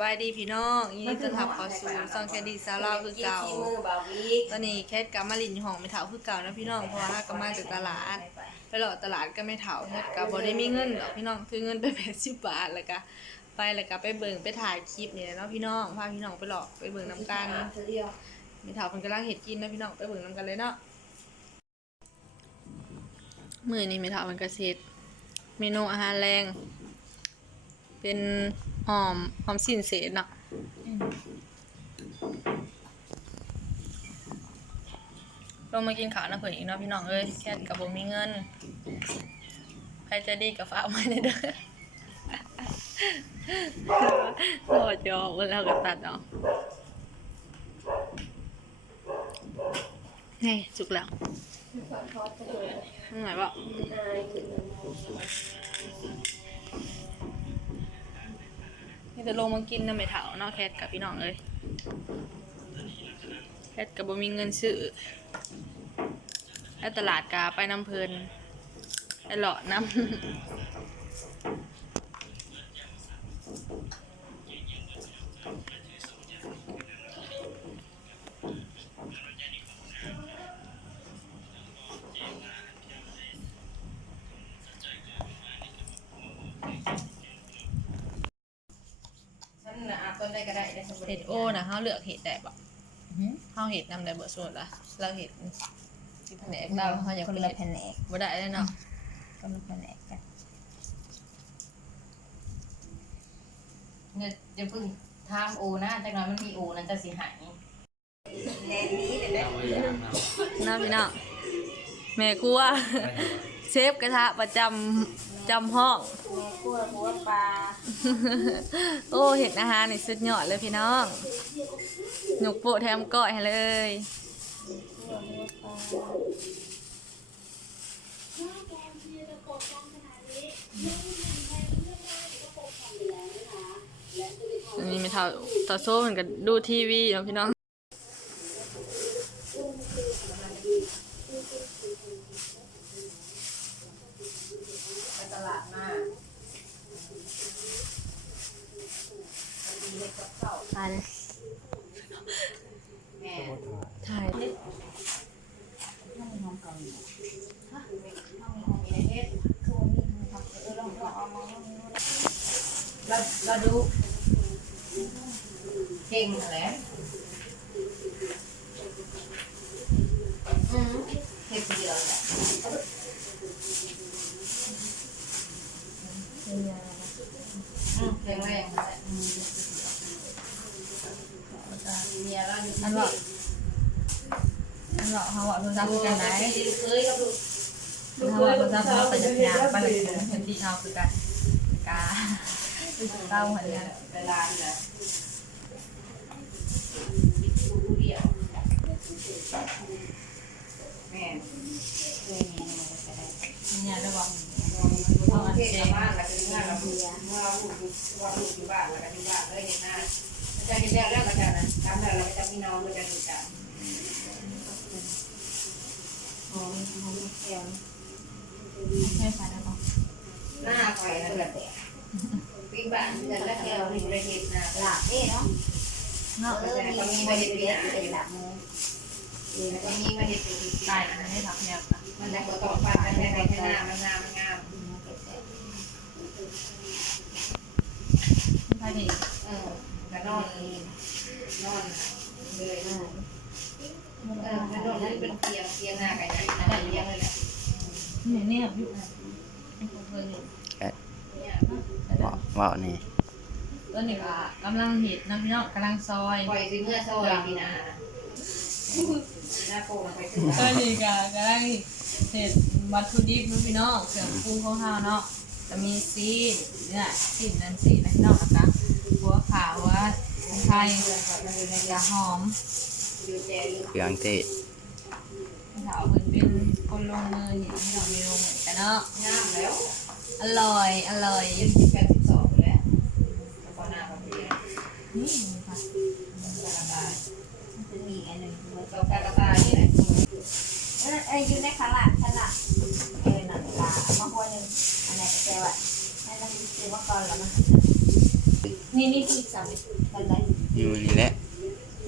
บายดีสบายดีพี่น้องยินดีต้อนรับเข้าสู่ซองแคดีสาวลาวคือเก่าตอนนี้แคทกลับมาลินอยู่ห้องไม่เถาคือเก่านะพี่น้องเพราะว่าก็มาจากตลาด ไปหลอดตลาดก็ไม่เถาแคทก็บ่ได้มีเงินดอกพี่น้องคือเงินไป80บบาทแล้วก็ไปแล้วก็ไปเบิ่งไปถ่ายคลิปเนี่แหละเนาะพี่น้องพาพี่น้องไปหลอกไปเบิ่งน้ำกันเธอเดียวไม่เถาเพิ่นกำลังเฮ็ดกินนะพี่น้องไปเบิ่งน้ำกันเลยเนาะมือนี้ไม่เถาเพิ่นก็สิเฮ็ดเมนูอาหารแรง เป็น หอมหอมสินเศษเนาะลงมากินข้าวนะเพื่อนอีกเนาะพี่น้องเอ้ยแค่กับผมมีเงิน ใครจะดีกับฝามาในเด้อโอ้จอวันแล้วก็ตัดเนาะนี่สุกแล้วไม่ไหนบ่ จะลงมากินน้ำไม่เถาเนาะแคทกับพี่น้องเลยแคทกับบ่มีเงินซื้อแล้วตลาดกาไปน้ำเพลินไปหลอดน้ำ ก็ได้ได้สมบูรณ์เห็ดโอ้นะเขาเลือกเห็ดได้ปะเขาเห็ดนำได้บ่ส่วนละเราเห็ดที่แผนกเราเขาอยากคนไปละเห็ดแผนกบ่ได้เลยเนาะคนละแผนกกันเนี่ยเดี๋ยวเพิ่งทามโอนะจังหน่อยมันมีโอนั่นจะสิหายแนนนี้เดี๋ยวได้น้าพี่น้องแม่ครัว เชฟกระทะประจำจำห้องแม่กลัวกลัวปลาโอ้เห็ดอาหารนี่สุดยอดเลยพี่น้องหนุกโปะแถมก้อยให้เลยกลัวกลัวปลาอันนี้ไม่เท่าต่อโซ่เหมือนกันดูทีวีเนาะพี่น้อง ไปตลาดมา ปลาเลย แม่ ถ่าย มีในเฮ็ด เราเราดูเก่งแหละอืมเฮ็ดคนเดียวแหละอืมแข็งแรงนั่นแหละอืมเมียเราอยู่อันบอกอันบอกเขาบอกโทรศัพท์คือกันไหน เคยกับลูกเขาบอกโทรศัพท์เขาไปจัดงานไปเลยเห็นที่เขาคือกันกาเต้าเหมือนกันเวลาเนี่ยผู้เดียแม่เคยมีอะไรก็ได้เนี่ยได้บอกเอาเทศกับบ้านแล้วก็อยู่งานกับเมียเมื่อเราลูกอยู่ว่าลูกอยู่บ้านแล้วก็อยู่บ้านเลยเห็นหน้าจะเห็นแล้วแล้วก็จะนะทำแล้วเราจะพี่น้องก็จะดูจันหอมหอมแก้วให้ใครได้บอหน้าคอยนั่นแหละ ปีบ้านจะแล้วแก้วนี่ประเทศหน้าหลับเด้เนาะเนาะเออมีมีบริเวณเป็นหลับมือแล้วก็มีมาเห็ดเป็นปีตายอันนี้ทับเนี่ยมันได้ก็ต้องฟันกันแค่ไหนแค่หน้ามันงามมันงามใครดีเออก็นอนนอนเลยเออมันนอนนี่เป็นเตียงเตียงหน้ากันนะนั่นเตียงเลยแหละเนี่ยเนี่ยอยุเนี่ย ว่าวนี่ตอนนี้ก็กำลังเห็ดน้ำพี่น้องกำลังซอยปล่อยสิเมื่อซอยพี่นาหน้าโป่งไปถึงตอนนี้ก็กำลังเห็ดวัตถุดิบพี่น้องเครื่องปรุงของเฮาเนาะจะมีซีนเนี่ยซีนนั่นซีนนั่นพี่น้องนะคะหัวขาวหัวไทยกระหอมอยู่แจอยู่เครื่องเทศสาวเพิ่นเป็นคนลงมือเห็นพี่น้องมีลงเหมือนกันเนาะงามแล้ว อร่อย อร่อย ยี่สิบแปดสิบสองแล้วแล้วก็หน้ากับเตียง นี่ค่ะ กระต่าย มันจะมีอันหนึ่ง เรากระต่ายนี่แหละ เออเอออยู่ในขลังขลังเออหนังปลามาหัวหนึ่งอันไหนแปลว่าให้เราซื้อมาก่อนแล้วมันมีนี่คือสามกันได้อยู่นี่แหละ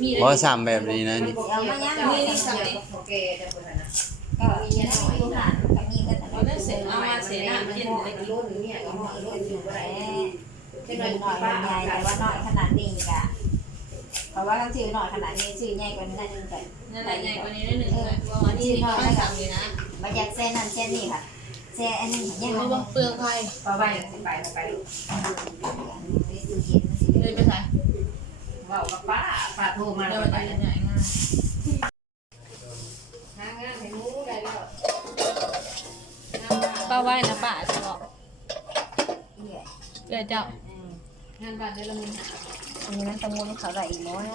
มีบ่ซ้ำแบบนี้นะนี่เอามาย่างนี่นี่สั่งโอเคจะเปิดนะก็มีเงินอยู่หานก็มีเงินแต่เราได้เสร็จเอามาเสร็จน้ำเย็นเลยรุ่นเนี่ยก็รุ่นรุ่นอยู่อะไรเป็นหน่อยเป็นใหญ่แต่ว่าน้อยขนาดนี้กะ เพราะว่าเขาชื่อหน่อยขนาดนี้ชื่อใหญ่กว่านี้นั่นนึงกันนั่นแหละใหญ่กว่านี้นิดนึงเลยว่าวันนี้ก็ไม่สั่งอยู่นะมาจากเส้นนั่นเส้นนี่ค่ะเส้นอันนี้ยังเพไม่ราะบอว่ากเปลืองไฟพอไปสิไปไปลูกเลยไปใส่ว่ากับป้าป้าโทรมาเดี๋ยวแล้วมันไปจะใหญ่ง่ายงานงานให้มูได้แล้วป้าไหว้นะป้าจะบอกเดี๋ยวเจ้า งานบ้านได้ละมึงอันนี้มันตะมูลเขาได้อีกมั้ง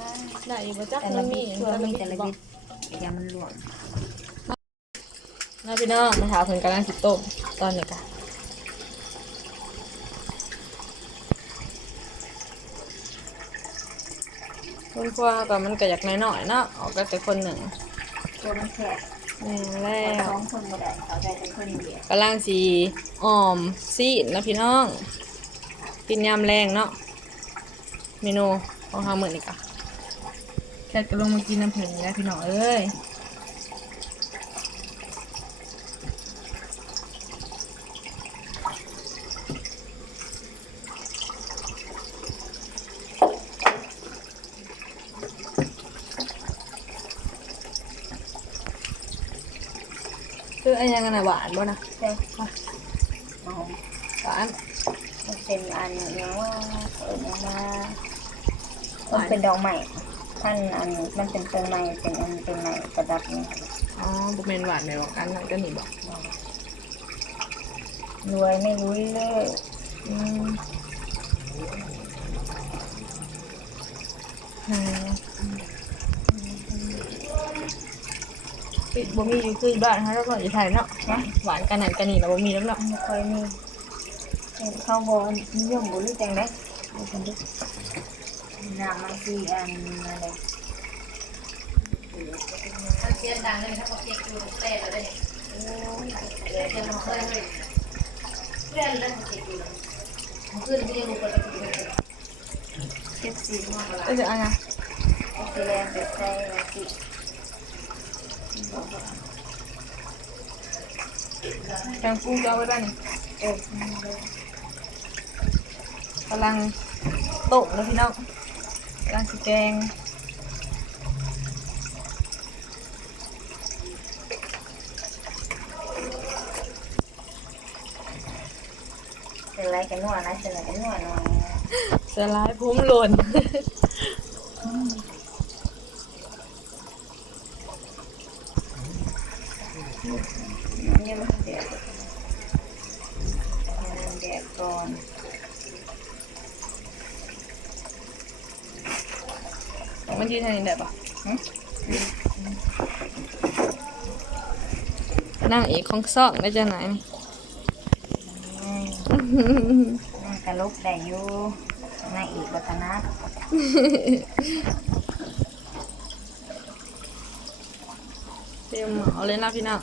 ได้อยู่บ่จักแต่มัละนมีมีตัวแต่ละมีมีแต่แต่ละละบิบิดอย่ามันหลวมนะพี่น้องมาถามเพิ่นกำลังสิต้มตอนนี้กะคนครัวก็มันก็อยากน้อยๆเนาะออกก็แต่คนหนึ่งตัวมันแคบนี่แล้สวองคนก็ได้เขาได้เป็นคนเดียวกำลังสีอ่อมซีดนะพี่น้อง กินยามแรงเนาะเมนูของเราเหมือนนี่กะแค่ก็ลงมากินน้ำผึ้งนี่นะพี่น้องเอ้ยคืออันยังไงนะหวานบ่นะใช่ค่ะหวานมัน เป็นอันเนาะเออมามันเป็นดอกใหม่ท่านอันมันเป็นต้นไม้เป็นอันเป็นไม้ประดับนี่อ๋อบุเมนหวานแบบว่ากันนั่นก็นี่บอกรวยไม่รู้เลยอืมไหนอะปิดบ่มีอยู่คือบ้านเขาแล้วก็อยู่ไทยเนาะนะหวานกันนั่นกันนี่แล้วบ่มีแล้วเนาะไม่ค่อยมี เห็นเขาบอกนิยมบุหรี่จังได้ดูกันดิน้ำมันสีอันอะไรมันเสียงดังเลยถ้าเขาเช็คดูเต้ ก็บสีมากละก็จะเอันนะสีแดงเป็นแกงปูจะเอาไว้บ้านนี่เออกำลังตกแล้วพี่น้องกำลังสีแกงเป็นไรกันนวดนะเป็นไรกันนวดหน่อยสลายพุ่มหล่นยังไม่เดือดมันเดือดก่อน มันยืน ทางนี้ได้ปะนั่งเอกของซอกได้จะไหนนี่นั่งกระลุกได้อยู่นั่งอีกบัตนาเต็มเหมาเลยนะพี่น้อง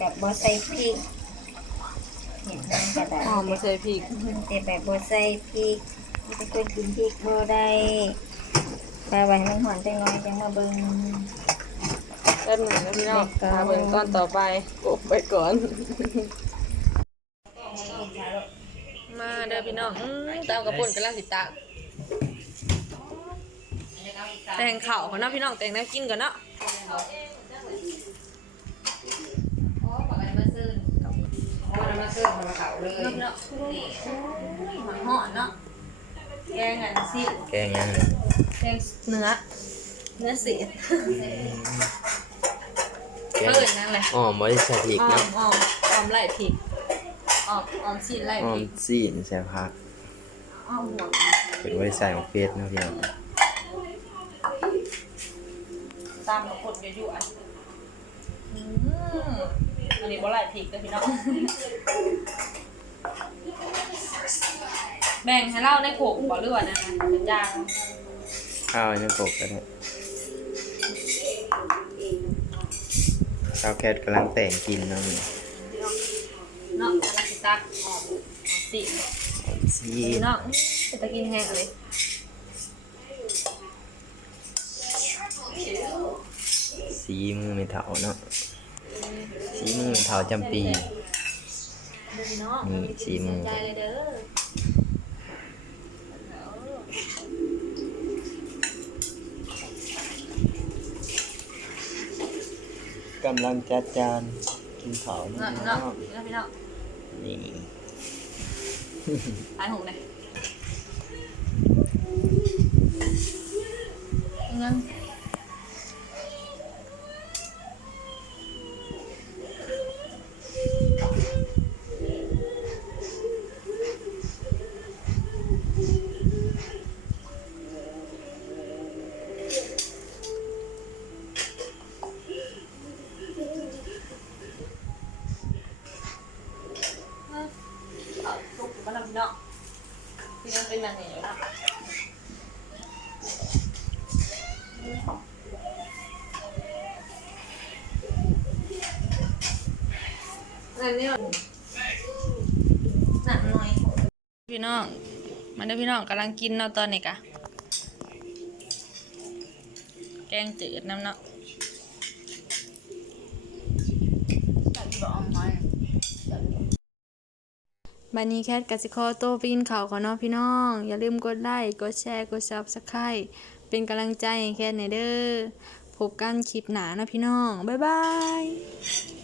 แบบบอใส่พริกเห็นนั่งกระดาษหอมาใส่พริกแต่แบบบอใส่พริกไม่เคยกินพริกบ่ได้ปลาไว้ให้มันหอนจังน้อยจังมาเบิ่งแป๊บหนึ่งนะพี่น้องตาเบิ่งก้อนต่อไปกบไปก่อน มาเด้อพี่น้องตากระปุ่นกำลังสิตาแต่งข่าวก่อนเนาะพี่น้องแต่งน้ำกินก่อนเนาะ อ๋อปากกันมาซื้อ อ๋อมาซื้อมาเขาเลย เนาะพี่น้องหอมหอนเนาะแกงอันสิแกงยังนี่แกงเนื้อเนื้อเสียดแกงเปิดนั่นแหละอ๋อบ่ได้ใส่พริกออเนาะมออมออมไล่พริกออมออมซีนไล่อ๋อพริกซีนใส่ผักออมหัวเป็นไว้ใส่ของเฟสเนาะพี่น้องตามกับกดเยอะๆอันอืม อันนี้บ่ไล่พริกเด้อพี่น้องแบ่งให้เล่าในโขกบ่หรือว่านะเป็นจางข้าวในปกก็ได้ข้าวแคทกำลังแต่งกินเนาะนี่เนาะกำลังสิตักออกสิซีเนาะจะตะกินแห้งอะไรสีมือไม่เถาเนาะ สีมือไม่เถาจำปีเนาะนี่สีมือใจเลยเด้อกำลังจัดจานกินข้าวเนาะเนาะเนาะเนาะพี่เนาะนี่ทายหูเลย เนาะพี่ยังเป็นนางเอกอยู่นะอันนี้หนักหน่อย พี่น้องมันได้อพี่น้องกำลังกินเนาะตอนนี้กะ แกงจืดน้ำเนาะจัดบอกมา บันนี้แคทกสิคอโตวไปกินข่าวขอน้องพี่น้อง อย่าลืมกดไลค์กดแชร์กดซับสไครต์เป็นกำลังใจแคทในเด้อพบกันคลิปหนานะพี่น้อง บ๊ายบาย